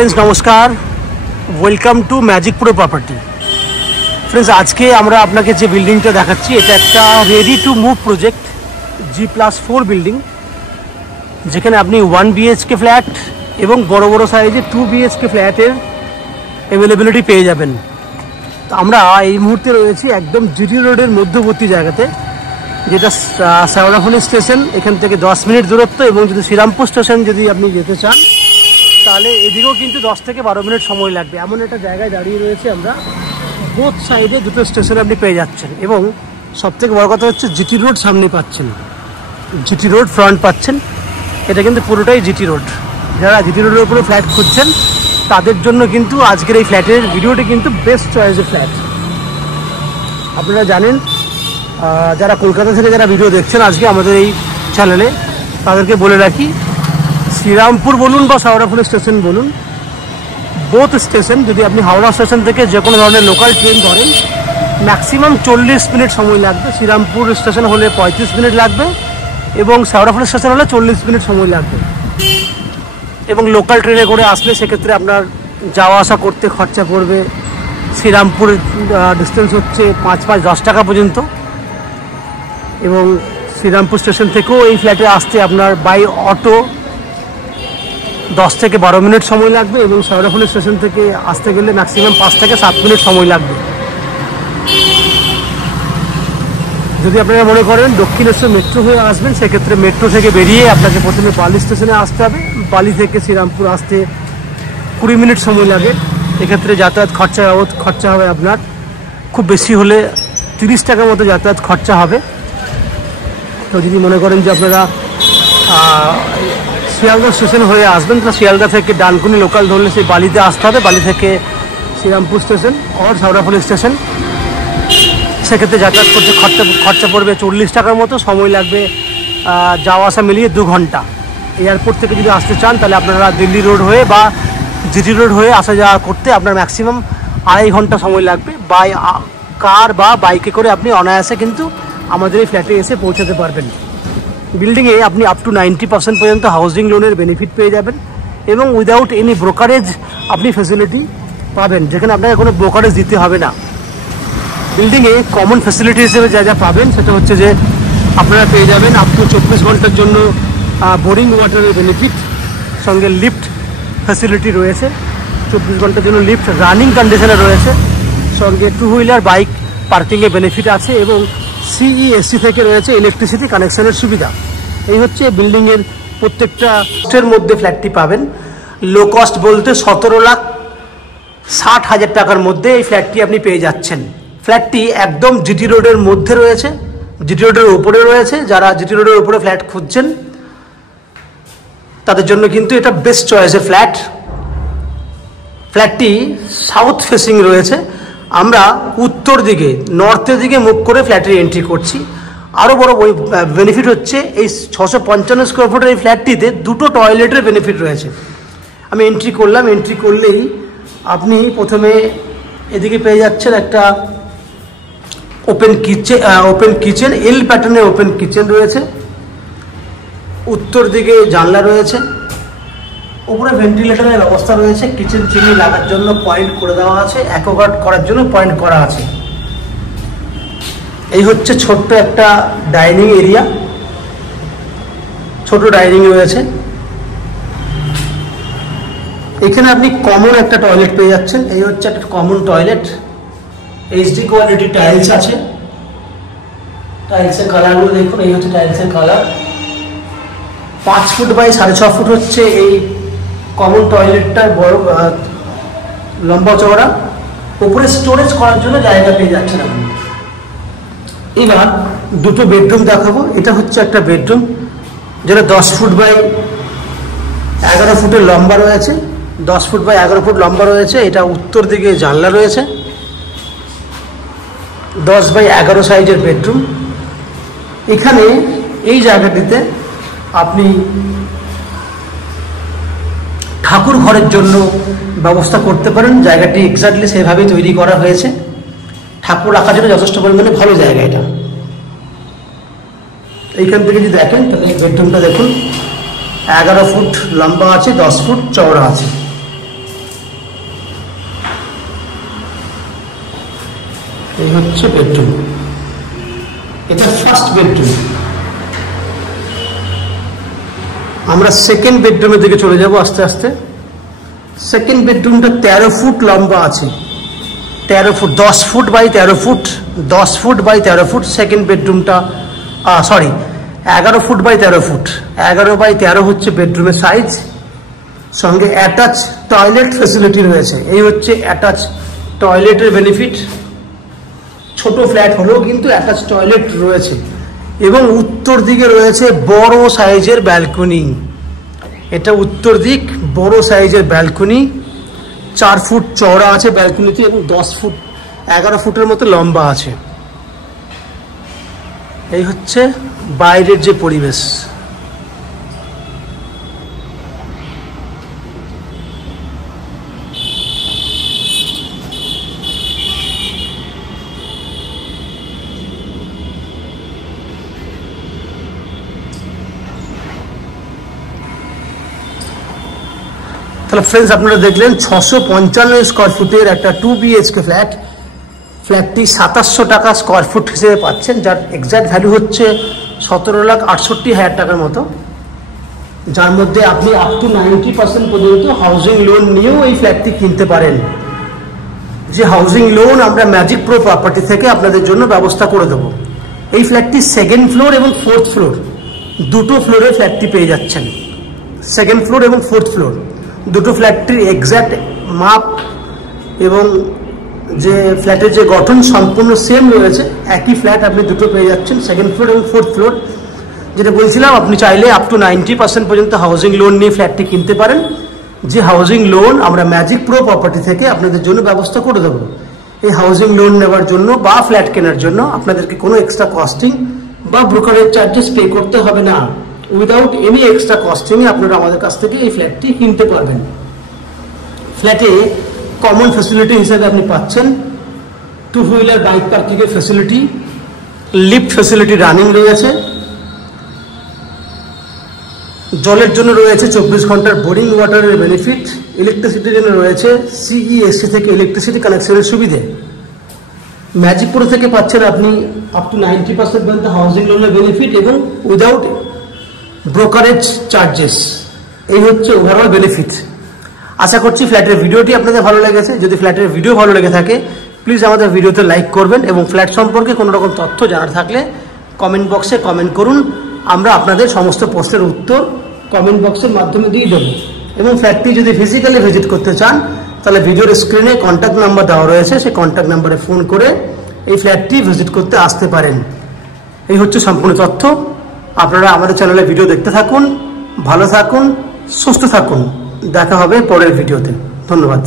Friends नमस्कार, welcome to magic pro property. Friends आज के আমরা আপনাকে যে বিল্ডিংটা দেখাচ্ছি এটা একটা ready to move project G+4 building, যেখানে আপনি 1 BHK ফ্ল্যাট এবং বড় বড় সাইজে 2 BHK ফ্ল্যাটের অ্যাভেলেবিলিটি পেয়ে যাবেন। তো আমরা এই মুহূর্তে রয়েছি একদম জিটি রোডের মধ্যবর্তী জায়গাতে, যেটা শেওড়াফুলি স্টেশন, এখান থেকে 10 মিনিট দূরত্ব। এবং যদি শ্রীরামপুর স্টেশন যদি আপনি যেতে চান তাহলে এদিকেও কিন্তু 10 থেকে 12 মিনিট সময় লাগবে। এমন একটা জায়গায় দাঁড়িয়ে রয়েছে আমরা, বোথ সাইডে দুটো স্টেশন আপনি পেয়ে যাচ্ছেন। এবং সবথেকে বড় কথা হচ্ছে জিটি রোড সামনে পাচ্ছেন, জিটি রোড ফ্রন্ট পাচ্ছেন। এটা কিন্তু পুরোটাই জিটি রোড। যারা জিটি রোডের উপরে ফ্ল্যাট খুঁজছেন তাদের জন্য কিন্তু আজকের এই ফ্ল্যাটের ভিডিওটি কিন্তু বেস্ট চয়েসের ফ্ল্যাট। আপনারা জানেন, যারা কলকাতা থেকে যারা ভিডিও দেখছেন আজকে আমাদের এই চ্যানেলে, তাদেরকে বলে রাখি, শ্রীরামপুর বলুন বা শেওড়াফুলি স্টেশন বলুন, বোথ স্টেশন যদি আপনি হাওড়া স্টেশন থেকে যে কোনো ধরনের লোকাল ট্রেন ধরেন ম্যাক্সিমাম 40 মিনিট সময় লাগবে। শ্রীরামপুর স্টেশন হলে 35 মিনিট লাগবে এবং শেওড়াফুলি স্টেশন হলে 40 মিনিট সময় লাগবে। এবং লোকাল ট্রেনে করে আসলে সেক্ষেত্রে আপনার যাওয়া আসা করতে খরচা পড়বে, শ্রীরামপুরের ডিস্টেন্স হচ্ছে 5-10 টাকা পর্যন্ত। এবং শ্রীরামপুর স্টেশন থেকেও এই ফ্ল্যাটে আসতে আপনার বাই অটো 10 থেকে 12 মিনিট সময় লাগবে এবং শেওড়াফুলি স্টেশন থেকে আসতে গেলে ম্যাক্সিমাম 5 থেকে 7 মিনিট সময় লাগবে। যদি আপনারা মনে করেন দক্ষিণেশ্বর মেট্রো হয়ে আসবেন, সেক্ষেত্রে মেট্রো থেকে বেরিয়ে আপনাকে প্রথমে বালি স্টেশনে আসতে হবে। বালি থেকে শ্রীরামপুর আসতে 20 মিনিট সময় লাগে। এক্ষেত্রে যাতায়াত খরচা হবে আপনার খুব বেশি হলে 30 টাকার মতো যাতায়াত খরচা হবে। তো যদি মনে করেন যে আপনারা শিয়ালদা স্টেশন হয়ে আসবেন, তো শিয়ালদা থেকে ডানকুনি লোকাল ধরলে সেই বালিতে আসতে হবে, বালি থেকে শ্রীরামপুর স্টেশন আর শেওড়াফুলি স্টেশন। সেক্ষেত্রে যাতায়াত করতে খরচা পড়বে 40 টাকার মতো, সময় লাগবে যাওয়া আসা মিলিয়ে 2 ঘন্টা। এয়ারপোর্ট থেকে যদি আসতে চান তাহলে আপনারা দিল্লি রোড হয়ে বা জিটি রোড হয়ে আসা যাওয়া করতে আপনার ম্যাক্সিমাম 2.5 ঘন্টা সময় লাগবে। বাই কার বা বাইকে করে আপনি অনায়াসে কিন্তু আমাদের এই ফ্ল্যাটে এসে পৌঁছাতে পারবেন। বিল্ডিংয়ে আপনি আপ টু 90% পর্যন্ত হাউজিং লোনের বেনিফিট পেয়ে যাবেন এবং উইদাউট এনি ব্রোকারেজ আপনি ফ্যাসিলিটি পাবেন, যেখানে আপনাকে কোনো ব্রোকারেজ দিতে হবে না। বিল্ডিংয়ে কমন ফ্যাসিলিটি হিসেবে যা যা পাবেন সেটা হচ্ছে যে আপনারা পেয়ে যাবেন আপ টু 24 ঘন্টার জন্য বোরিং ওয়াটারের বেনিফিট, সঙ্গে লিফট ফ্যাসিলিটি রয়েছে, 24 ঘন্টার জন্য লিফট রানিং কন্ডিশনে রয়েছে, সঙ্গে 2 হুইলার বাইক পার্কিংয়ের বেনিফিট আছে এবং CESC থেকে রয়েছে ইলেকট্রিসিটি কানেকশনের সুবিধা। এই হচ্ছে বিল্ডিংয়ের প্রত্যেকটার মধ্যে ফ্ল্যাটটি পাবেন। লো কস্ট বলতে 17,60,000 টাকার মধ্যে এই ফ্ল্যাটটি আপনি পেয়ে যাচ্ছেন। ফ্ল্যাটটি একদম জিটি রোডের মধ্যে রয়েছে, জিটি রোডের উপরে রয়েছে। যারা জিটি রোডের উপরে ফ্ল্যাট খুঁজছেন তাদের জন্য কিন্তু এটা বেস্ট চয়েসের ফ্ল্যাট। ফ্ল্যাটটি সাউথ ফেসিং রয়েছে। আমরা উত্তর দিকে, নর্থের দিকে মুখ করে ফ্ল্যাটের এন্ট্রি করছি। আরও বড় বেনিফিট হচ্ছে এই 655 স্কোয়ার ফুটের এই ফ্ল্যাটটিতে 2টো টয়লেটের বেনিফিট রয়েছে। আমি এন্ট্রি করলাম, এন্ট্রি করলেই আপনি প্রথমে এদিকে পেয়ে যাচ্ছেন একটা ওপেন কিচেন, এল প্যাটার্নের ওপেন কিচেন রয়েছে। উত্তর দিকে জানলা রয়েছে, উপরে ভেন্টিলেটরের ব্যবস্থা রয়েছে, কিচেন চিমনি লাগার জন্য পয়েন্ট করে দেওয়া আছে, অ্যাকোয়াগার্ড করার জন্য পয়েন্ট করা আছে। এই হচ্ছে ছোট্ট একটা ডাইনিং এরিয়া, ছোট ডাইনিং রয়েছে। এখানে আপনি কমন একটা টয়লেট পেয়ে যাচ্ছেন। এই হচ্ছে একটা common toilet, HD quality tiles আছে। টাইলসের কালারগুলো দেখুন, এই হচ্ছে টাইলসের কালার। 5 ফুট বাই 6.5 ফুট হচ্ছে এই কমন টয়লেটটার বড় লম্বা চওড়া। উপরে স্টোরেজ করার জন্য জায়গা পেয়ে যাচ্ছেন আপনি। এবার দুটো বেডরুম দেখাবো। এটা হচ্ছে একটা বেডরুম, যেটা 10 ফুট বাই 11 ফুটের লম্বা রয়েছে, 10 ফুট বাই 11 ফুট লম্বা রয়েছে। এটা উত্তর দিকে জানলা রয়েছে, 10 বাই 11 সাইজের বেডরুম। এখানে এই জায়গাটিতে আপনি ঠাকুর ঘরের জন্য ব্যবস্থা করতে পারেন। জায়গাটি এক্স্যাক্টলি সেভাবেই তৈরি করা হয়েছে, ঠাকুর রাখার জন্য যথেষ্ট পরিমাণে ভালো জায়গা এটা। এইখান থেকে যদি দেখেন তাহলে বেডরুমটা দেখুন, 11 ফুট লম্বা আছে, 10 ফুট চওড়া আছে। এই হচ্ছে বেডরুম, এটা ফার্স্ট বেডরুম। আমরা সেকেন্ড বেডরুমের দিকে চলে যাব আস্তে আস্তে। সেকেন্ড বেডরুমটা 13 ফুট লম্বা আছে, 13 foot, 10 foot by 13 foot, 10 foot by 13 foot. Second বেডরুমটা 11 ফুট বাই 13 ফুট, 11 বাই 13 হচ্ছে বেডরুমের সাইজ। সঙ্গে অ্যাটাচ টয়লেট ফেসিলিটি রয়েছে। এই হচ্ছে অ্যাটাচ টয়লেটের বেনিফিট। ছোট ফ্ল্যাট হলেও কিন্তু অ্যাটাচ টয়লেট রয়েছে এবং উত্তর দিকে রয়েছে বড় সাইজের ব্যালকনি। এটা উত্তর দিক, বড় সাইজের ব্যালকনি, 4 ফুট চওড়া আছে ব্যালকনিতে এবং 11 ফুটের মতো লম্বা আছে। এই হচ্ছে বাইরের যে পরিবেশ। তাহলে ফ্রেন্ডস, আপনারা দেখলেন 655 স্কোয়ার ফুটের একটা 2 BHK ফ্ল্যাট। ফ্ল্যাটটি 2700 টাকা স্কোয়ার ফুট হিসেবে পাচ্ছেন, যার এক্স্যাক্ট ভ্যালু হচ্ছে 17,68,000 টাকার মতো, যার মধ্যে আপনি আপ টু 90% পর্যন্ত হাউজিং লোন নিয়েও এই ফ্ল্যাটটি কিনতে পারেন। যে হাউজিং লোন আমরা ম্যাজিক প্রো প্রপার্টি থেকে আপনাদের জন্য ব্যবস্থা করে দেবো। এই ফ্ল্যাটটি সেকেন্ড ফ্লোর এবং ফোর্থ ফ্লোর, দুটো ফ্লোরে ফ্ল্যাটটি পেয়ে যাচ্ছেন। সেকেন্ড ফ্লোর এবং ফোর্থ ফ্লোর দুটো ফ্ল্যাটটির এক্স্যাক্ট মাপ এবং যে ফ্ল্যাটের যে গঠন সম্পূর্ণ সেম রয়েছে। একই ফ্ল্যাট আপনি দুটো পেয়ে যাচ্ছেন, সেকেন্ড ফ্লোর এবং ফোর্থ ফ্লোর। যেটা বলছিলাম, আপনি চাইলে আপ টু 90% পর্যন্ত হাউজিং লোন নিয়ে ফ্ল্যাটটি কিনতে পারেন। যে হাউজিং লোন আমরা ম্যাজিক প্রো প্রপার্টি থেকে আপনাদের জন্য ব্যবস্থা করে দেবো। এই হাউজিং লোন নেওয়ার জন্য বা ফ্ল্যাট কেনার জন্য আপনাদেরকে কোনো এক্সট্রা কস্টিং বা ব্রোকারেজ চার্জেস পে করতে হবে না। উইদাউট এনি এক্সট্রা কস্টিংয়ে আপনারা আমাদের কাছ থেকে এই ফ্ল্যাটটি কিনতে পারবেন। ফ্ল্যাটে কমন ফ্যাসিলিটি হিসেবে আপনি পাচ্ছেন 2 হুইলার বাইক পার্কিংয়ের ফ্যাসিলিটি, লিফট ফ্যাসিলিটি রানিং রয়েছে, জলের জন্য রয়েছে 24 ঘন্টার বোরিং ওয়াটারের বেনিফিট, ইলেকট্রিসিটির জন্য রয়েছে CESC থেকে ইলেকট্রিসিটি কানেকশনের সুবিধে। ম্যাজিক প্রো থেকে পাচ্ছেন আপনি আপ টু 90% পর্যন্ত হাউজিং লোনের বেনিফিট এবং উইদাউট ব্রোকারেজ চার্জেস। এই হচ্ছে ওভারঅল বেনিফিট। আশা করছি ফ্ল্যাটের ভিডিওটি আপনাদের ভালো লেগেছে। যদি ফ্ল্যাটের ভিডিও ভালো লেগে থাকে প্লিজ আমাদের ভিডিওতে লাইক করবেন এবং ফ্ল্যাট সম্পর্কে কোনো রকম তথ্য জানার থাকলে কমেন্ট বক্সে কমেন্ট করুন। আমরা আপনাদের সমস্ত প্রশ্নের উত্তর কমেন্ট বক্সের মাধ্যমে দিয়ে দেবো। এবং ফ্ল্যাটটি যদি ফিজিক্যালি ভিজিট করতে চান তাহলে ভিডিওর স্ক্রিনে কন্ট্যাক্ট নাম্বার দেওয়া রয়েছে, সেই কন্ট্যাক্ট নাম্বারে ফোন করে এই ফ্ল্যাটটি ভিজিট করতে আসতে পারেন। এই হচ্ছে সম্পূর্ণ তথ্য। আপনারা আমাদের চ্যানেলে ভিডিও দেখতে থাকুন, ভালো থাকুন, সুস্থ থাকুন। দেখা হবে পরের ভিডিওতে। ধন্যবাদ।